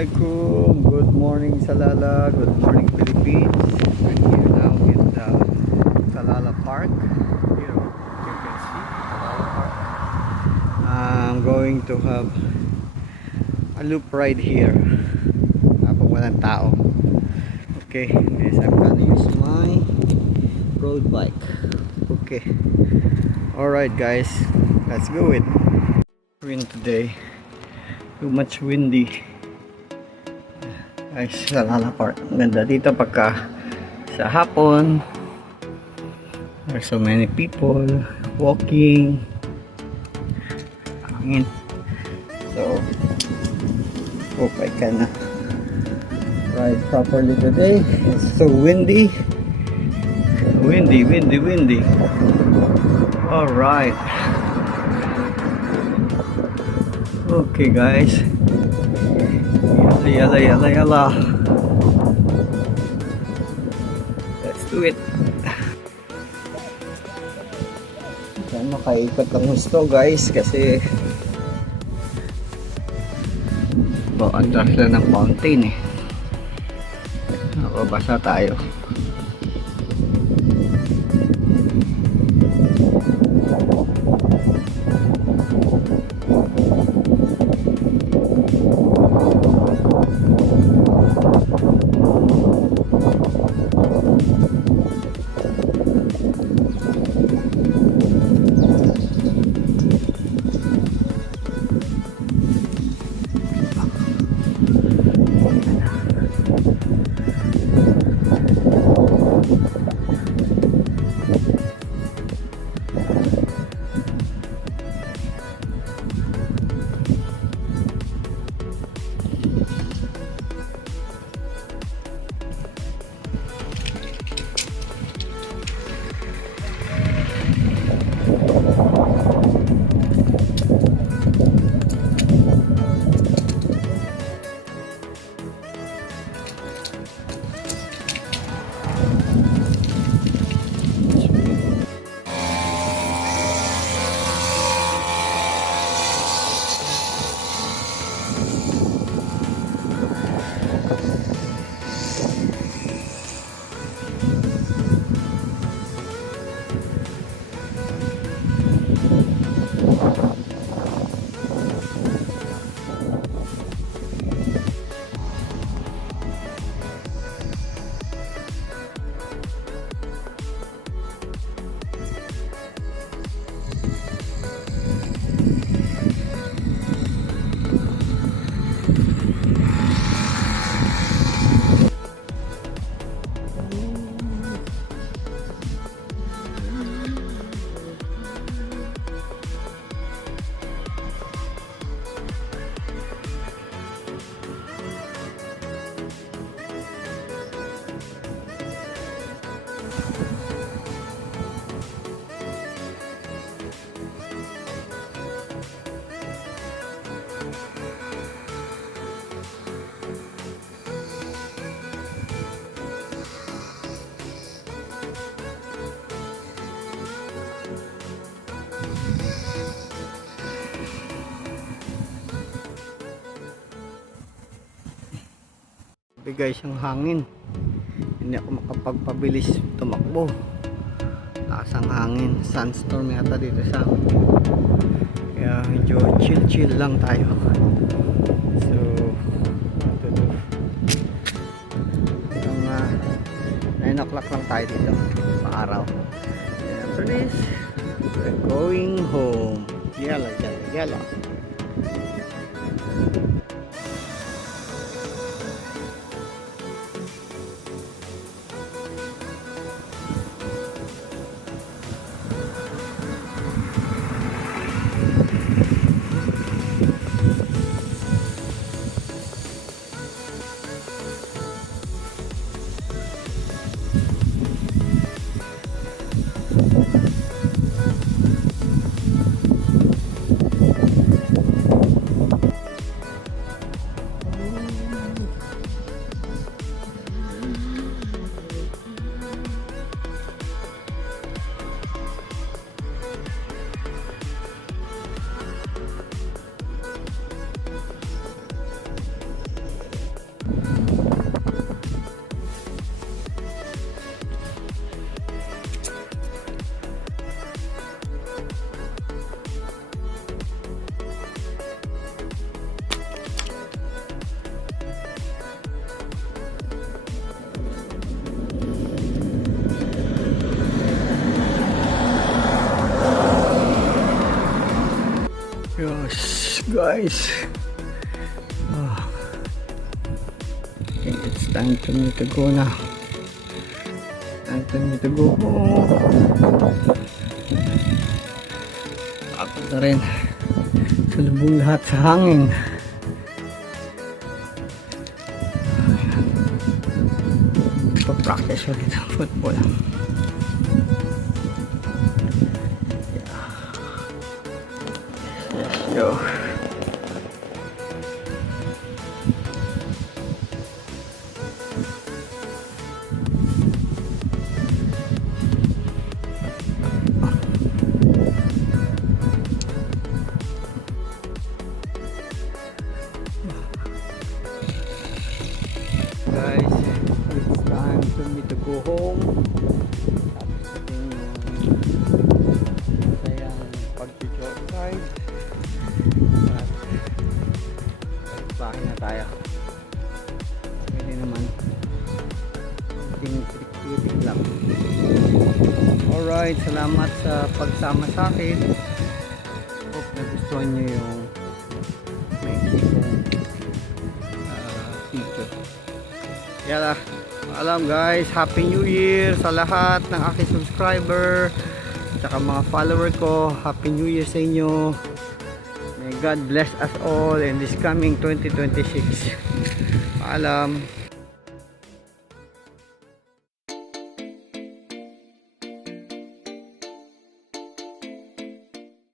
Assalamualaikum. Good morning Salala. Good morning Philippines. We're here now in the Salala Park. Here you can see Salala Park. I'm going to have a loop ride here. Habang walang tao. Okay, guys, I'm gonna use my road bike. Okay. Alright guys, let's go it. Wind today. Too much windy. Ay, Salala Park. Ang ganda dito pagka sa hapon. There's so many people walking. Hangin. So, hope I can ride properly today. It's so windy. Windy. Alright. Okay guys. Yala. Let's do it. Yan, makaikot ang gusto guys kasi atras lang ng fountain eh. Basa tayo. Guys, yung hangin, hindi ako makapagpabilis tumakbo. Lakas ang hangin, sandstorm yata dito sa amin, kaya medyo chill lang tayo. So what to do, hanggang 9 o'clock lang tayo dito paaraw. And after this we're going home. Yala. guys. Ah. Okay, it's time for me to go now. Time for me to go home. Ako na rin. Salubong lahat sa hangin. Pa-practice ulit ang football. Let's go. Guys, it's time for me to go home. Tapos natin yung sayang pag-joyride. At bahay na tayo. Pwede naman. Tinik-tinik lang. Alright, salamat sa pagsama sa akin. Hope nagustuhan nyo yung maiksi kong video. Yala, alam guys, Happy New Year sa lahat ng aking subscriber at mga follower ko. Happy New Year sa inyo. May God bless us all in this coming 2026. Paalam.